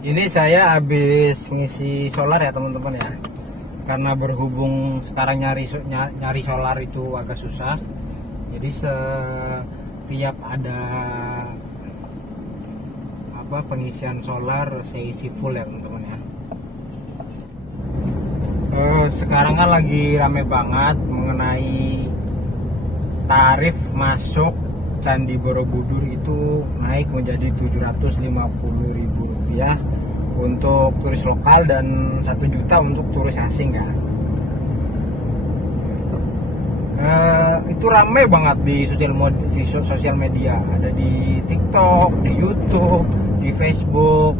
Ini saya habis ngisi solar ya teman-teman ya. Karena berhubung sekarang nyari solar itu agak susah. Jadi setiap ada pengisian solar saya isi full ya teman-teman ya. Sekarang kan lagi rame banget mengenai tarif masuk Candi Borobudur itu naik menjadi Rp750.000 untuk turis lokal dan 1 juta untuk turis asing ya. Itu rame banget di sosial media, ada di TikTok, di YouTube, di Facebook.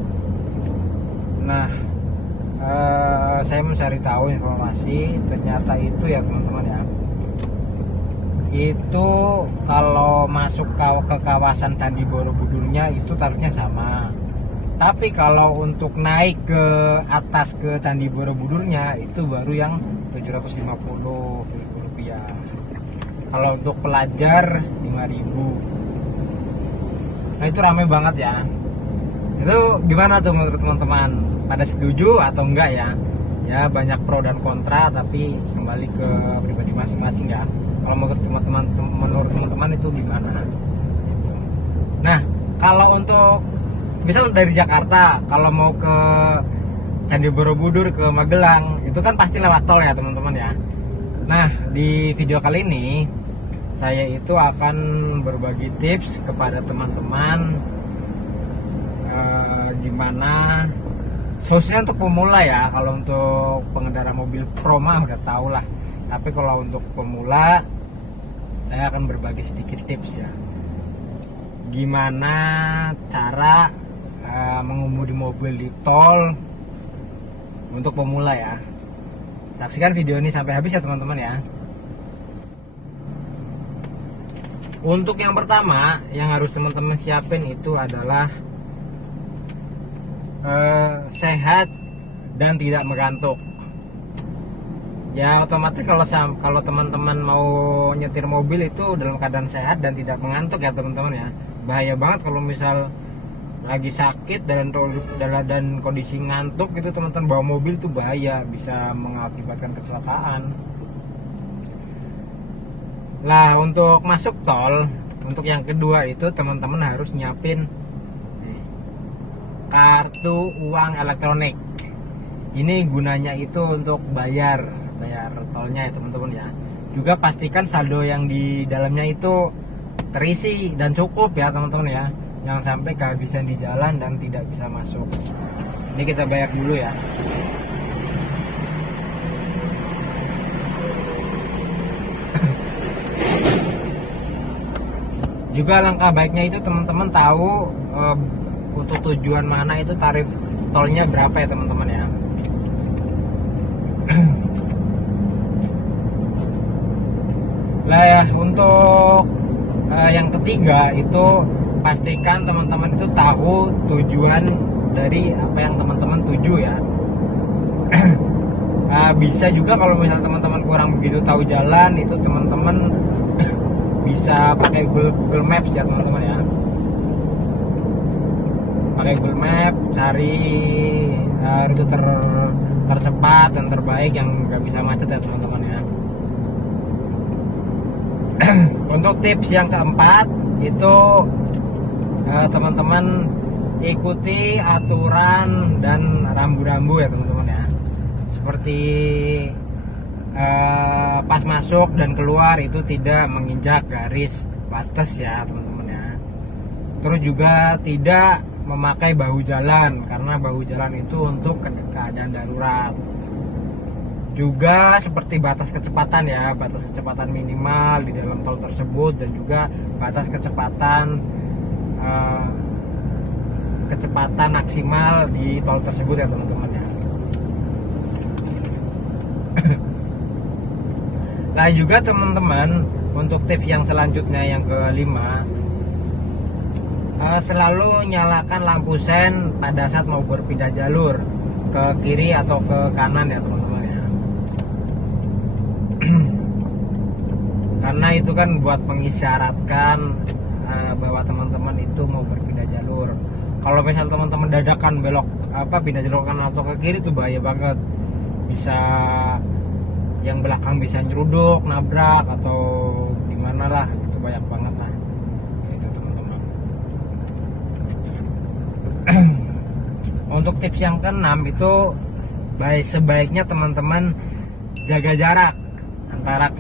Nah, saya mencari tahu informasi, ternyata itu ya teman-teman ya, itu kalau masuk ke kawasan Candi Borobudurnya itu tarifnya sama, tapi kalau untuk naik ke atas ke Candi Borobudurnya itu baru yang Rp750.000. Kalau untuk pelajar 5.000. Nah, itu ramai banget ya. Itu gimana tuh menurut teman-teman? Pada setuju atau enggak ya? Ya banyak pro dan kontra, tapi kembali ke pribadi masing-masing ya. Kalau menurut teman-teman itu gimana? Nah, kalau untuk misal dari Jakarta, kalau mau ke Candi Borobudur ke Magelang, itu kan pasti lewat tol ya teman-teman ya. Nah, di video kali ini saya itu akan berbagi tips kepada teman-teman gimana khususnya untuk pemula ya. Kalau untuk pengendara mobil pro mah nggak tahu lah, tapi kalau untuk pemula saya akan berbagi sedikit tips ya, gimana cara mengemudi mobil di tol untuk pemula ya. Saksikan video ini sampai habis ya teman-teman ya. Untuk yang pertama yang harus teman-teman siapin itu adalah sehat dan tidak mengantuk. Ya otomatis kalau teman-teman mau nyetir mobil itu dalam keadaan sehat dan tidak mengantuk ya teman-teman ya. Bahaya banget kalau misal lagi sakit dan kondisi ngantuk itu teman-teman bawa mobil tuh bahaya, bisa mengakibatkan kecelakaan. Lah untuk masuk tol, untuk yang kedua itu teman-teman harus nyiapin kartu uang elektronik. Ini gunanya itu untuk bayar tolnya ya teman-teman ya. Juga pastikan saldo yang di dalamnya itu terisi dan cukup ya teman-teman ya. Jangan sampai kehabisan di jalan dan tidak bisa masuk. Ini kita bayar dulu ya. Juga langkah baiknya itu teman-teman tahu untuk tujuan mana itu tarif tolnya berapa ya teman-teman ya. Lah ya, untuk yang ketiga itu pastikan teman-teman itu tahu tujuan dari apa yang teman-teman tuju ya. Bisa juga kalau misal teman-teman kurang begitu tahu jalan, itu teman-teman bisa pakai Google Maps ya teman-teman ya. Pakai Google Map, cari rute tercepat dan terbaik yang nggak bisa macet ya teman-teman ya. Untuk tips yang keempat itu teman-teman ikuti aturan dan rambu-rambu ya teman-teman ya. Seperti pas masuk dan keluar itu tidak menginjak garis batas ya teman-teman ya. Terus juga tidak memakai bahu jalan, karena bahu jalan itu untuk keadaan darurat. Juga seperti batas kecepatan ya, batas kecepatan minimal di dalam tol tersebut, dan juga batas kecepatan maksimal di tol tersebut ya teman-teman ya. Nah juga teman-teman, untuk tips yang selanjutnya yang kelima, selalu nyalakan lampu sen pada saat mau berpindah jalur ke kiri atau ke kanan ya teman-teman ya. Karena itu kan buat mengisyaratkan bahwa teman-teman itu mau berpindah jalur. Kalau misal teman-teman dadakan belok pindah jalur kanan atau ke kiri itu bahaya banget, bisa yang belakang bisa nyeruduk, nabrak atau gimana lah, itu banyak banget lah itu teman-teman. Untuk tips yang keenam itu sebaiknya teman-teman jaga jarak antara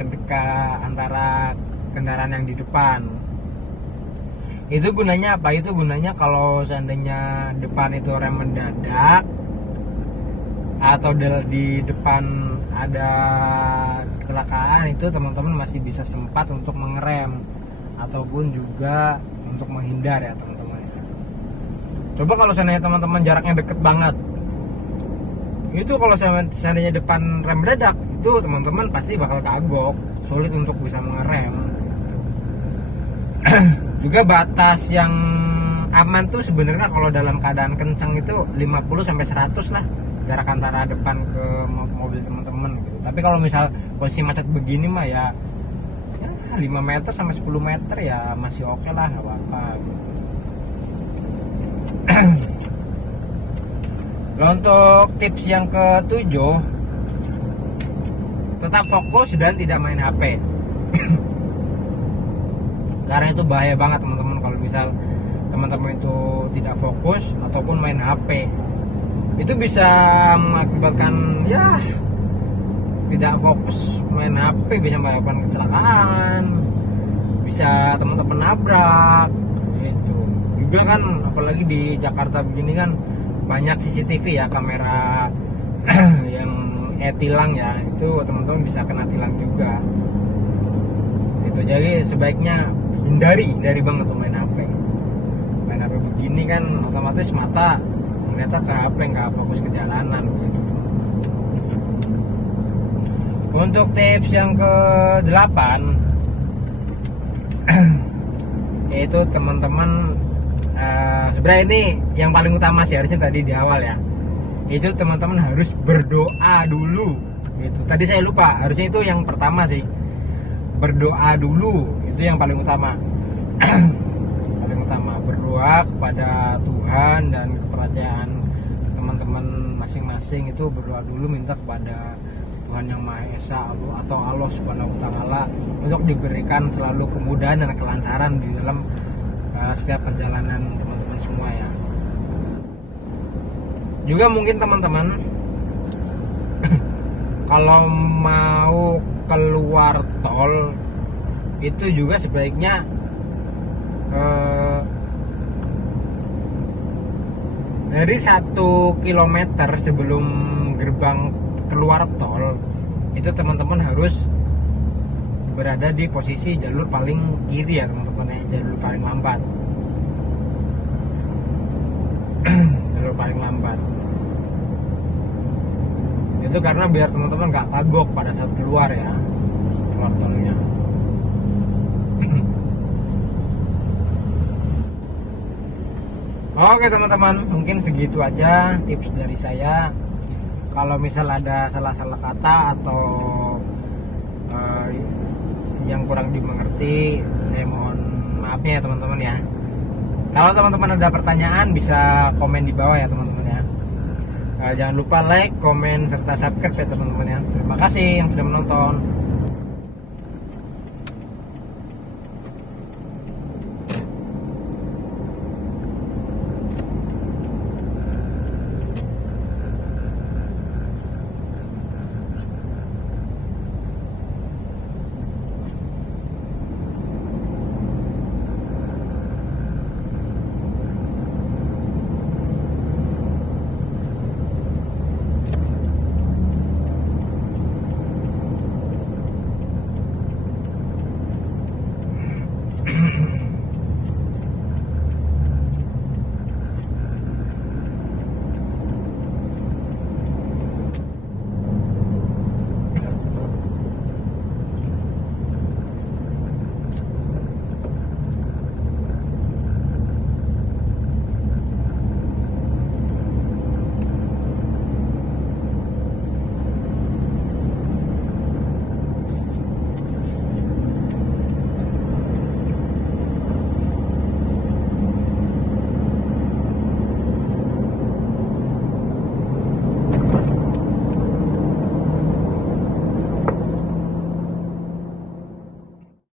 kendaraan yang di depan. Itu gunanya apa? Itu gunanya kalau seandainya depan itu rem mendadak atau di depan ada kecelakaan, itu teman-teman masih bisa sempat untuk mengerem ataupun juga untuk menghindar ya teman-teman. Coba kalau seandainya teman-teman jaraknya deket banget, itu kalau seandainya depan rem mendadak, itu teman-teman pasti bakal kagok, sulit untuk bisa mengerem. Juga batas yang aman tuh sebenarnya kalau dalam keadaan kencang itu 50-100 lah jarak antara depan ke mobil teman-teman gitu. Tapi kalau misal posisi macet begini mah ya 5 meter sampai 10 meter ya masih oke lah, nggak apa-apa gitu. Untuk tips yang ke-7, tetap fokus dan tidak main HP. Karena itu bahaya banget teman-teman kalau misal teman-teman itu tidak fokus ataupun main HP. Itu bisa mengakibatkan ya tidak fokus main HP, bisa menyebabkan kecelakaan, bisa teman-teman nabrak gitu. Juga kan apalagi di Jakarta begini kan banyak CCTV ya, kamera yang tilang ya, itu teman-teman bisa kena tilang juga. Itu jadi sebaiknya hindari banget tuh main HP begini kan, otomatis mata ternyata ke HP, nggak fokus ke jalanan gitu. Untuk tips yang ke-8 yaitu teman-teman, sebenarnya ini yang paling utama sih harusnya tadi di awal ya, itu teman-teman harus berdoa dulu gitu. Tadi saya lupa, harusnya itu yang pertama sih, berdoa dulu, itu yang paling utama. Paling utama berdoa kepada Tuhan, dan kepercayaan teman-teman masing-masing itu berdoa dulu, minta kepada Tuhan yang Maha Esa atau Allah Subhanahu wa Ta'ala untuk diberikan selalu kemudahan dan kelancaran di dalam setiap perjalanan teman-teman semua ya. Juga mungkin teman-teman kalau mau keluar tol itu juga sebaiknya dari 1 kilometer sebelum gerbang keluar tol itu teman-teman harus berada di posisi jalur paling kiri ya teman-teman ya, jalur paling lambat. Jalur paling lambat itu karena biar teman-teman nggak kagok pada saat keluar ya, keluar tolnya. Oke teman-teman, mungkin segitu aja tips dari saya. Kalau misal ada salah-salah kata atau yang kurang dimengerti, saya mohon maafnya ya teman-teman ya. Kalau teman-teman ada pertanyaan bisa komen di bawah ya teman-teman ya. Jangan lupa like, komen, serta subscribe ya teman-teman ya. Terima kasih yang sudah menonton.